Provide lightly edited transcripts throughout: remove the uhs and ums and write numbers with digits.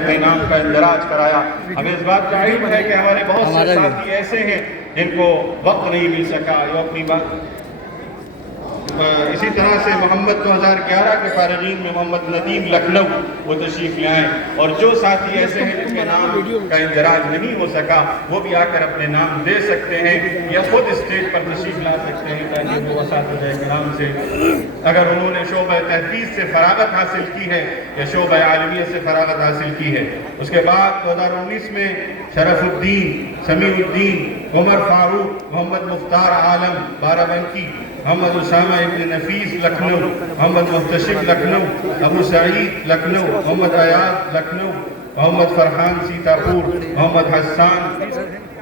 اپنے نام کا اندراج کرایا. ہمیں اس بات کا علم ہے کہ ہمارے بہت سے ساتھی ایسے ہیں جن کو وقت نہیں مل سکا جو اپنی بات. اسی طرح سے محمد 2011 کے فارغین میں محمد ندیم لکھنؤ وہ تشریف لے آئے, اور جو ساتھی ایسے ہیں جن کے نام کا اندراج نہیں ہو سکا وہ بھی آ کر اپنے نام دے سکتے ہیں یا خود اسٹیج پر تشریف لا سکتے ہیں تاکہ وہ اساتذہ کرام سے اگر انہوں نے شعبہ تحفیظ سے فراغت حاصل کی ہے یا شعبہ عالمیت سے فراغت حاصل کی ہے. اس کے بعد 2019 میں شرف الدین, سمیع الدین, عمر فاروق, محمد مختار عالم بارہ-بنکی, محمد اسامہ ابن نفیس لکھنؤ, محمد محتشم لکھنؤ, ابو سعید لکھنؤ, محمد ایاز لکھنؤ, محمد فرحان سیتاپور, محمد حسان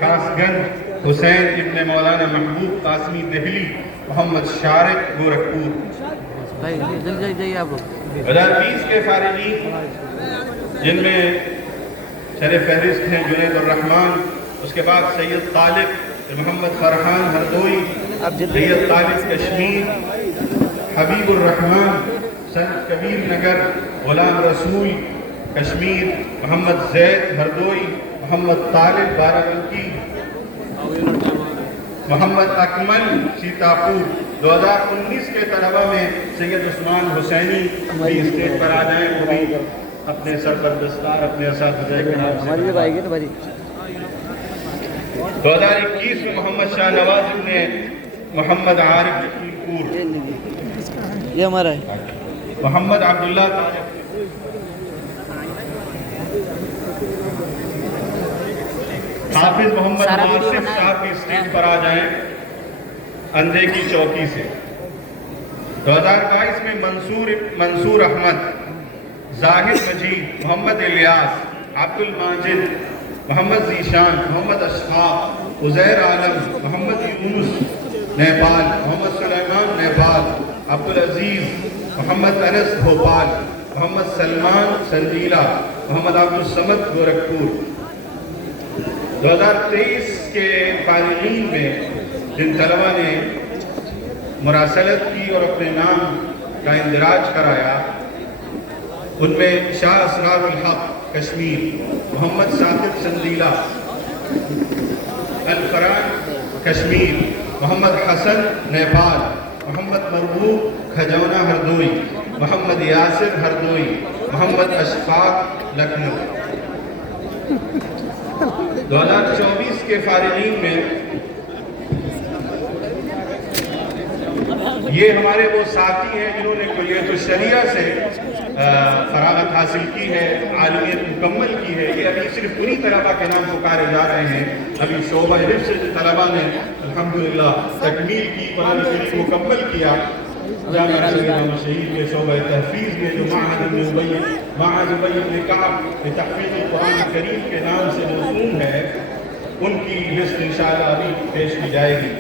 کاسگنج, حسین ابن مولانا محبوب قاسمی دہلی, محمد شارق گورکھپور. 2020 کے فارغین جن میں سر فہرست ہیں جنید الرحمان, اس کے بعد سید طالب, محمد فرحان ہردوئی, سید طالب کشمیر, حبیب الرحمان سنت کبیر نگر, غلام رسول کشمیر, محمد زید ہردوئی, محمد طالب بارہ-بنکی, محمد اکمل سیتاپور. 2019 کے طلبہ میں سید عثمان حسینی بھی اسٹیج پر آ جائیں, وہ بھی اپنے سر پر دستار اپنے اساتذہ کرام سے. 2021 میں محمد شاہ نواز ابن محمد عارف جکیل پور, یہ ہمارا ہے محمد عبداللہ طارق, حافظ محمد آصف صاحب بھی اسٹیج پر آ جائیں اندھے کی چوکی سے. 2022 میں منصور احمد, زاہد مجید, محمد الیاس, عبد الماجد, محمد ذیشان, محمد اشفاق, عزیر عالم, محمد یونس نیپال, محمد سلیمان نیپال, عبدالعزیز, محمد انس بھوپال, محمد سلمان سنجیلا, محمد عبدالصمد گورکھپور. 2023 کے فارغین میں جن طلبہ نے مراسلت کی اور اپنے نام کا اندراج کرایا ان میں شاہ اسرار الحق کشمیر, محمد ثاقب سنجیلا الفران کشمیر, محمد حسن نیپال, محمد مربوب کھجونا ہردوئی, محمد یاسر ہردوئی, محمد اشفاق لکھنؤ. 2024 کے فارغین میں یہ ہمارے وہ ساتھی ہیں جنہوں نے کلیت الشریعہ سے فراغت حاصل کی ہے, عالمیت مکمل کی ہے. یہ ابھی صرف انہی طلبہ کے نام پکارے جا رہے ہیں. ابھی شعبہ حفظ سے جو طلبہ نے الحمدللہ تکمیل کی, قرآن کریم مکمل کیا, جامعہ سید شہید کے شعبہ تحفیظ میں جو معاذ ابی بن کعب تحفیظ قرآن کریم کے نام سے موسوم ہے, ان کی لسٹ انشاءاللہ ابھی پیش کی جائے گی.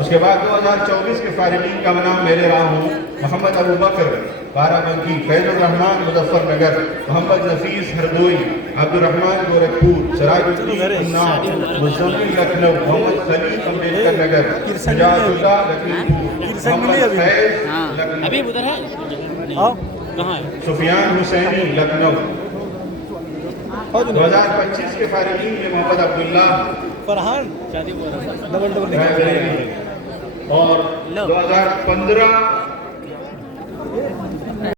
اس کے بعد 2024 کے فارغین کا نام میں لے رہا ہوں. محمد ابو بکر بارہ-بنکی, فیض الرحمان مظفر نگر, محمد نفیس ہردوئی, عبد الرحمان گورکھپور, سراج الدین اناؤ, مزمل لکھنؤ, محمد خلیل امبیڈکر نگر, شجاعت اللہ لکھنؤ, محمد فیض لکھنؤ, سفیان حسینی لکھنؤ. 2025 کے فارغین میں محمد عبداللہ فرحان اور 2015